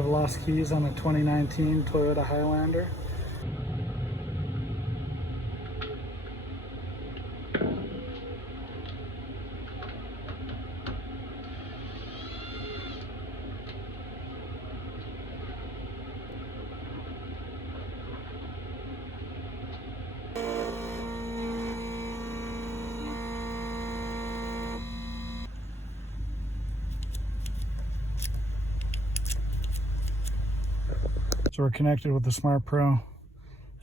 have lost keys on a 2019 Toyota Highlander. So we're connected with the Smart Pro.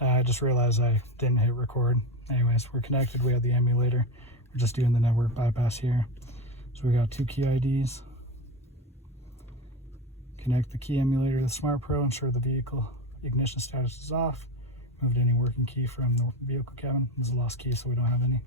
I just realized I didn't hit record. Anyways, we're connected. We have the emulator. We're just doing the network bypass here. So we got two key IDs. Connect the key emulator to the Smart Pro, ensure the vehicle ignition status is off. Moved any working key from the vehicle cabin. This is a lost key, so we don't have any.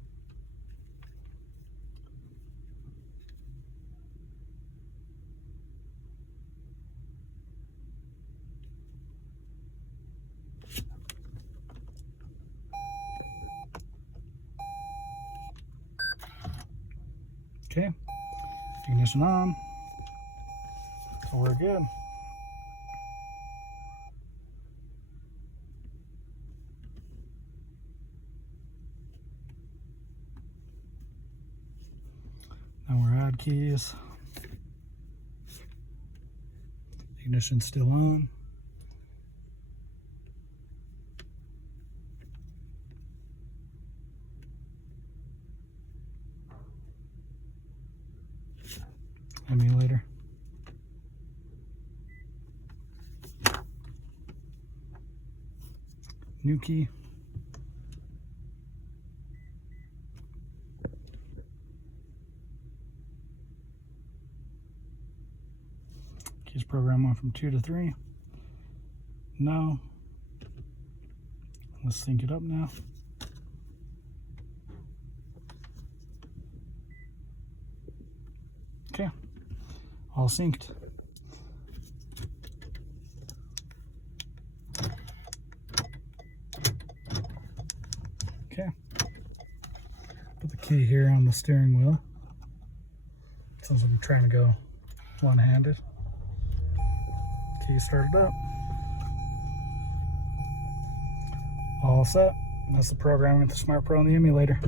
Okay, ignition on, so we're good. Now we're add keys. Ignition's still on. Emulator. New key. Keys program on from 2 to 3. No. Let's sync it up now. Okay. All synced. Okay. Put the key here on the steering wheel. Since I'm trying to go one-handed. Key started up. All set. That's the programming with the Smart Pro and the emulator.